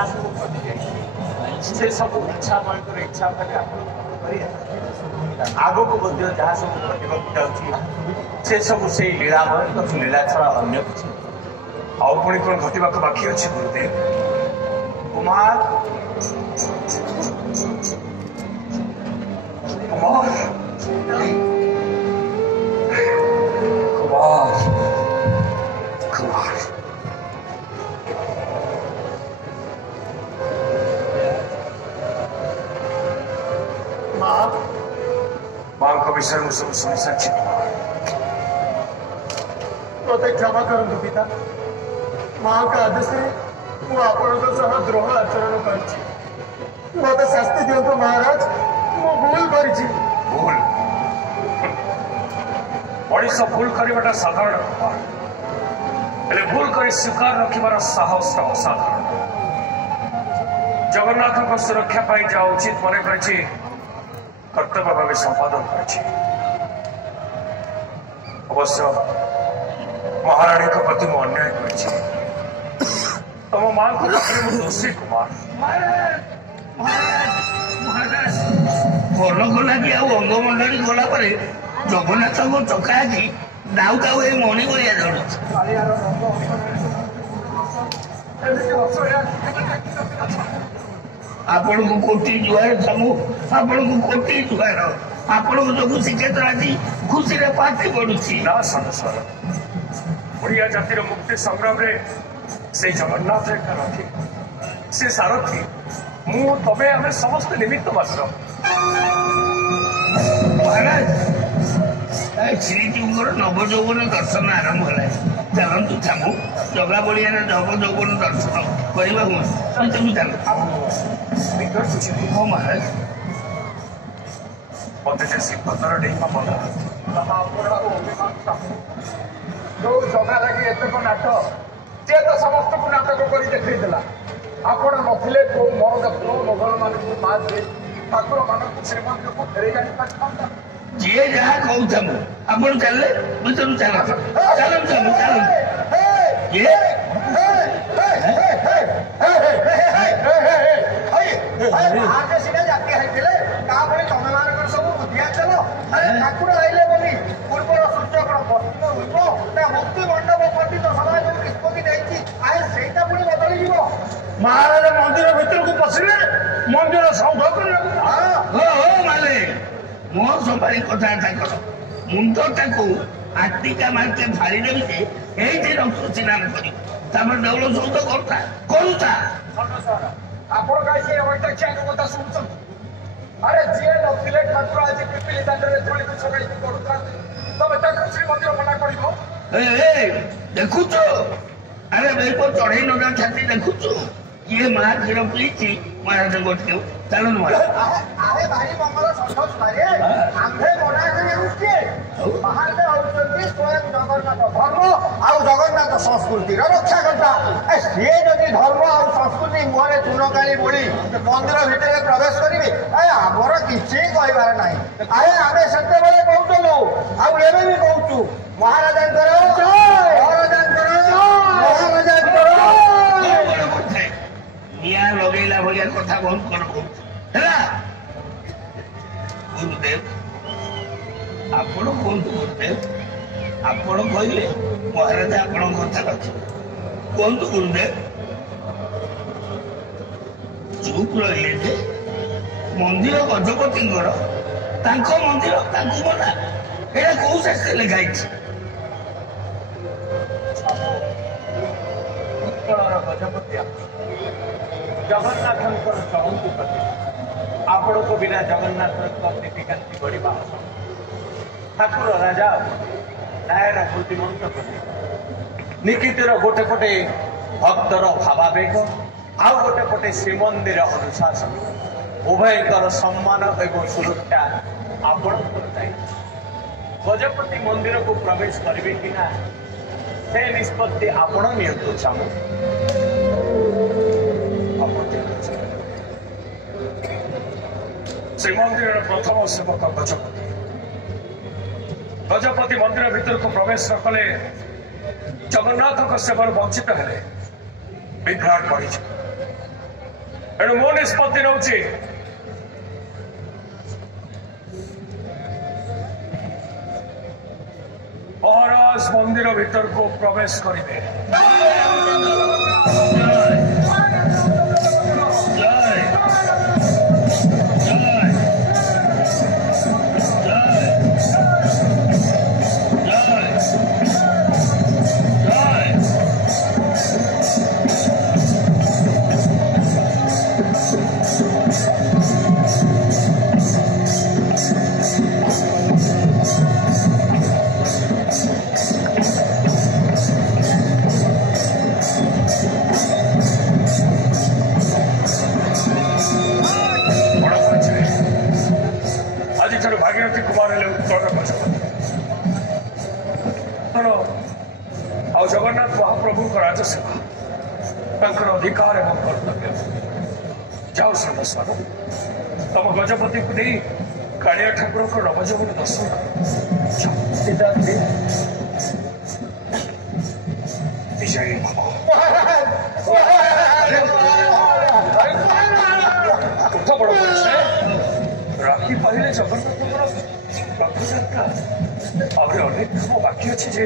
ଯାହା ସବୁ ଘଟିଯାଇଛି ସେ ସବୁ ଇଚ୍ଛାମୟଙ୍କର ଇଚ୍ଛା ଭାବେ ଆଗକୁ ମଧ୍ୟ ଯାହା ସବୁ ଘଟିବାକୁ ଯାଉଛି ସେ ସବୁ ସେଇ ଲୀଳାମୟଙ୍କ ଲୀଳା ଛଡ଼ା ଅନ୍ୟ କିଛି ଆଉ ପୁଣି କ'ଣ ଘଟିବାକୁ ବାକି ଅଛି ଗୁରୁଦେବ? କୁମାର କୁମାର କୁମାର କୁମାର मां को विषय में सब सुनी सच्ची मत क्षमा करंतु पिता मां का आदेश मु आपणक सह द्रोह आचरण करछि मत शास्ति दियंतु महाराज मु भूल करछि भूल ओडिशा भूल करवाटा साधारण कथा हेले भूल कर स्वीकार रखिबार साहस असाधारण जगन्नाथ को सुरक्षा पाई जा उचित मने करछि कर्तव्य भाव संपादन कर अवश्य महाराणी प्रति मु अन्याय कर तुम मां को दोषी कुमार ଭଲ କଲା କି ଆଉ ଅଙ୍ଗମଣ୍ଡଳୀ ଗଲା ପରେ ଜଗନ୍ନାଥଙ୍କ ଚକା ଆଜି ଦାଉ ଦାଉ ଏଇ ମଣି ଭଳିଆ ଜଣୁଛି। ଆପଣଙ୍କୁ କୋଟି ଜୁହାର ସାମୁ ଆପଣଙ୍କୁ କୋଟି ଜୁହାର ଆପଣଙ୍କ ଯୋଗୁଁ ଶ୍ରୀକ୍ଷେତ୍ର ଆଜି ଖୁସିରେ ପାର୍ଟି ପଡୁଛି। ନା ସଦସ୍ୟ ଓଡ଼ିଆ ଜାତିର ମୁକ୍ତି ସଂଗ୍ରାମରେ ସେ ଜଗନ୍ନାଥ ଏକା ରଖି ସେ ସାରଥୀ ମୁଁ ତମେ ଆମେ ସମସ୍ତେ ନିମିତ୍ତ ମାତ୍ର। ମହାରାଜ ଶ୍ରୀଜୀଉଙ୍କର ନବଯୌବନ ଦର୍ଶନ ଆରମ୍ଭ ହେଲା ଚାଲନ୍ତୁ ସାମୁ ଜଗା ବଳିଆର ନବ ଯୌବନ ଦର୍ଶନ କରିବା ହୁଅନ୍ତୁ ଚାଲୁ। ହଁ ମହାରାଜ ମତେ ଯେ ଶ୍ରୀପଦର ଡେଇଁବା ମନ ଯୋଉ ଜଗା ଲାଗି ଏତେକ ନାଟ ସେ ତ ସମସ୍ତଙ୍କୁ ନାଟକ କରି ଦେଖେଇଦେଲା ଆପଣ ନଥିଲେ କୋଉ ମରଦ ପୁଅ ମୋଗଲ ମାନଙ୍କୁ ମା ଦେଇ ଠାକୁର ମାନଙ୍କୁ ଶ୍ରୀମନ୍ଦିରକୁ ଫେରେଇ ଆଣିପାରିଥାନ୍ତା। ଯିଏ ଯାହା କହୁଥାମୁ ଆପଣ ଚାଲିଲେ ଭିତରୁ ଚାଲନ୍ତୁ ଚାଲନ୍ତୁ ଚାଲନ୍ତୁ ଚାଲନ୍ତୁ ସିନା ଜାତି ହେଇଥିଲେ ତାପରେ ତମେ ମାନଙ୍କର ସବୁ ବୁଦ୍ଧିଆ ଚାଲ ଠାକୁର ରହିଲେ ବୋଲି ପୂର୍ବର ସୂର୍ଯ୍ୟ କଣ ପଶ୍ଚିମ ହୋଇବ ନା ମୁକ୍ତି ମଣ୍ଡପ ପଣ୍ଡିତ ସଭା ଯୋଉ ନିଷ୍ପତ୍ତି ନେଇଛି ଆଏ ସେଇଟା ପୁଣି ବଦଳିଯିବ। ମହାରାଜ ମନ୍ଦିର ଭିତରକୁ ପଶିଲେ ମନ୍ଦିର ସୌଧ କରିବାକୁ ମାଲେ ମୋ ସବାରି କଥାବାର୍ତ୍ତା କର ମୁଣ୍ଡଟାକୁ ଆଟିକା ମାର୍କେ ଫାଳି ଦେବି ଯେ ଏଇଠି ରକ୍ତ ସ୍ନାନ କରିବ ତାପରେ ଦେଉଳ ସୌଧ କରୁଥା ଆପଣ କାହିଁ ସେ ଅଇଟାଖିଆଙ୍କ କଥା ଶୁଣୁଛନ୍ତି? ଆରେ ଯିଏ ନଥିଲେ ଠାକୁର ଆଜି ପିପିଲି ଦାଣ୍ଡରେ ଧୂଳିକୁ ସକାଳିକି ପଡୁଥାନ୍ତି ତମେ ତାକୁ ଶ୍ରୀମନ୍ଦିର ମନା କରିବ? ଦେଖୁଛୁ ଆରେ ବେପ ଚଢେଇ ନଦା ଛାତି ଦେଖୁଛୁ କିଏ ମା କ୍ଷୀର ପିଇଛି ମହାରାଜ ଗୋଟିଏ ଚାଲୁନୁ ଆରେ ଭାଇ ମଙ୍ଗଳ ସନ୍ଧରେ ଆମ୍ଭେ ମନା କରିବାକୁ କିଏ? ମହାରାଜ ହଉଛନ୍ତି ସ୍ୱୟଂ ଜଗନ୍ନାଥ ଧର୍ମ ଆଉ ଜଗନ୍ନାଥ ସଂସ୍କୃତିର ରକ୍ଷାକର୍ତ୍ତା। ସିଏ ଯଦି ଧର୍ମ ଆଉ ସଂସ୍କୃତି ମୁହଁରେ ଚୂନକାଳି ବୋଳି ମନ୍ଦିର ଭିତରେ ପ୍ରବେଶ କରିବେ ଆମର କିଛି କହିବାର ନାହିଁ। ଆମେ ସେତେବେଳେ କହୁଥିଲୁ ଆଉ ଏବେ ବି କହୁଛୁ ମହାରାଜାଙ୍କର ନିଆଁ ଲଗେଇଲା ଭଳିଆ କଥା ବହୁତ କଣ କହୁଛୁ ହେଲା ଗୁରୁଦେବ ଆପଣ କୁହନ୍ତୁ ଗୁରୁଦେବ ଆପଣ କହିଲେ ମହାରାଜ ଆପଣଙ୍କ କଥା ରଖିବେ କୁହନ୍ତୁ ଗୁରୁଦେବ। ଚୁପ୍ ରହିଲେ ଯେ ମନ୍ଦିର ଗଜପତିଙ୍କର ତାଙ୍କ ମନ୍ଦିର ତାଙ୍କୁ ମନା ଏଇଟା କୋଉ ଶାସ୍ତ୍ରରେ ଲେଖା ହେଇଛି? ଉତ୍କଳର ଗଜପତି ଜଗନ୍ନାଥଙ୍କର ଚଳନ୍ତି ପ୍ରତି ଆପଣଙ୍କୁ ବିନା ଜଗନ୍ନାଥଙ୍କ ନୀତିକାନ୍ତି କରିବା ଠାକୁର ରାଜା ନ୍ୟାୟର ବୃଦ୍ଧିମନ୍ତ ପ୍ରତି ନିକିତିର ଗୋଟେ ପଟେ ଭକ୍ତର ଭାବାବେଗ ଆଉ ଗୋଟେ ପଟେ ଶ୍ରୀମନ୍ଦିର ଅନୁଶାସନ ଉଭୟଙ୍କର ସମ୍ମାନ ଏବଂ ସୁରକ୍ଷା ଆପଣଙ୍କର ଦାୟିତ୍ୱ। ଗଜପତି ମନ୍ଦିରକୁ ପ୍ରବେଶ କରିବେ କି ନା ସେ ନିଷ୍ପତ୍ତି ଆପଣ ନିଅନ୍ତୁ ଚାହୁଁ ଶ୍ରୀମନ୍ଦିରର ପ୍ରଥମ ସେବକ ଗଜପତି ଗଜପତି ମନ୍ଦିର ଭିତରକୁ ପ୍ରବେଶ ନ କଲେ ଜଗନ୍ନାଥଙ୍କ ସେବାରୁ ବଞ୍ଚିତ ହେଲେ ବିଭ୍ରାଟ ପଡ଼ିଯିବ ଏଣୁ ମୋ ନିଷ୍ପତ୍ତି ନେଉଛି ମହାରାଜ ମନ୍ଦିର ଭିତରକୁ ପ୍ରବେଶ କରିବେ। ଆଜିଠାରୁ ଭାଗୀରଥୀ କୁମାର ହେଲେ ଉତ୍କଳର ଗଜପତି। ଆଉ ଜଗନ୍ନାଥ ମହାପ୍ରଭୁଙ୍କ ରାଜସେବା ତାଙ୍କର ଅଧିକାର ଏବଂ କର୍ତ୍ତବ୍ୟ। ଯାଉ ସର୍ବସ୍ୱାନ ତମ ଗଜପତିଙ୍କୁ ନେଇ କାଳିଆ ଠାକୁରଙ୍କ ନବଯୌବନ ଦର୍ଶନ କର। ବିଜୟୀ ଭବ। କୋଠ ବଡ଼ କରିছে ରାତି ପାଇଲେ ଜଗନ୍ନାଥଙ୍କର ରଥଯାତ୍ରା ଆହୁରି ଅନେକ କାମ ବାକି ଅଛି ଯେ